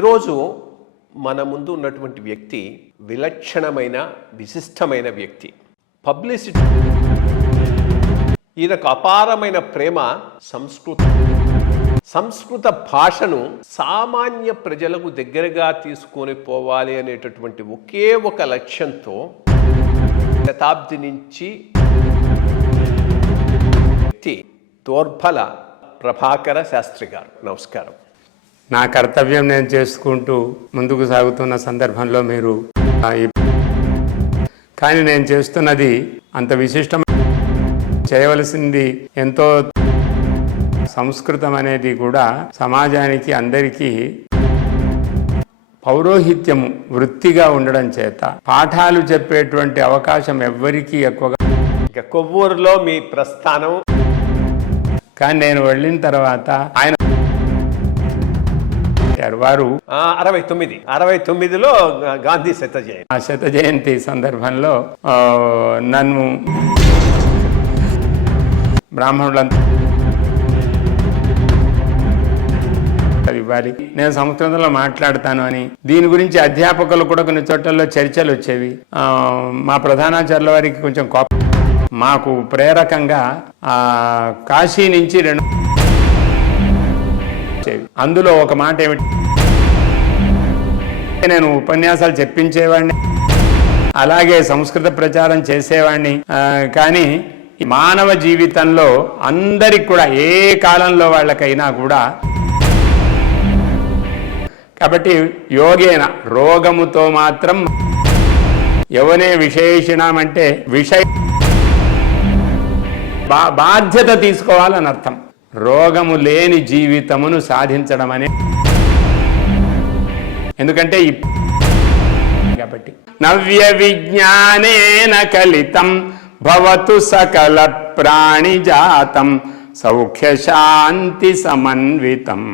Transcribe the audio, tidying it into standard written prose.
ఈరోజు మన ముందు ఉన్నటువంటి వ్యక్తి విలక్షణమైన విశిష్టమైన వ్యక్తి. పబ్లిసిటీ, ఈయనకు అపారమైన ప్రేమ సంస్కృత భాషను సామాన్య ప్రజలకు దగ్గరగా తీసుకొని పోవాలి అనేటటువంటి ఒకే ఒక లక్ష్యంతో శతాబ్ది నుంచి వ్యక్తి దోర్బల ప్రభాకర శాస్త్రి గారు. నమస్కారం. నా కర్తవ్యం నేను చేసుకుంటూ ముందుకు సాగుతున్న సందర్భంలో మీరు కానీ నేను చేస్తున్నది అంత విశిష్టమైన, చేయవలసింది ఎంతో. సంస్కృతం అనేది కూడా సమాజానికి అందరికీ పౌరోహిత్యము వృత్తిగా ఉండడం చేత పాఠాలు చెప్పేటువంటి అవకాశం ఎవ్వరికీ ఎక్కువగా. ఇక కొవ్వూరులో మీ ప్రస్థానం. కానీ నేను వెళ్ళిన తర్వాత ఆయన వారు 69లో గాంధీ శత జయంతి, ఆ శత జయంతి సందర్భంలో నన్ను బ్రాహ్మణులంతా ఇవ్వాలి, నేను సంస్కృతంలో మాట్లాడతాను అని. దీని గురించి అధ్యాపకులు కూడా కొన్ని చోట్లలో చర్చలు వచ్చేవి. మా ప్రధానాచార్యుల వారికి కొంచెం కోపం. మాకు ప్రేరకంగా కాశీ నుంచి 2 అందులో ఒక మాట ఏమిటి, నేను ఉపన్యాసాలు చెప్పించేవాడిని, అలాగే సంస్కృత ప్రచారం చేసేవాడిని. కానీ మానవ జీవితంలో అందరికి కూడా ఏ కాలంలో వాళ్ళకైనా కూడా, కాబట్టి యోగేన రోగముతో మాత్రం యవనే విశేషణమంటే బాధ్యత తీసుకోవాలని అర్థం. రోగము లేని జీవితమును సాధించడం అనే, ఎందుకంటే కాబట్టి నవ్య విజ్ఞానేన కలితం భవతు సకల ప్రాణిజాతం సౌఖ్య శాంతి సమన్వితం.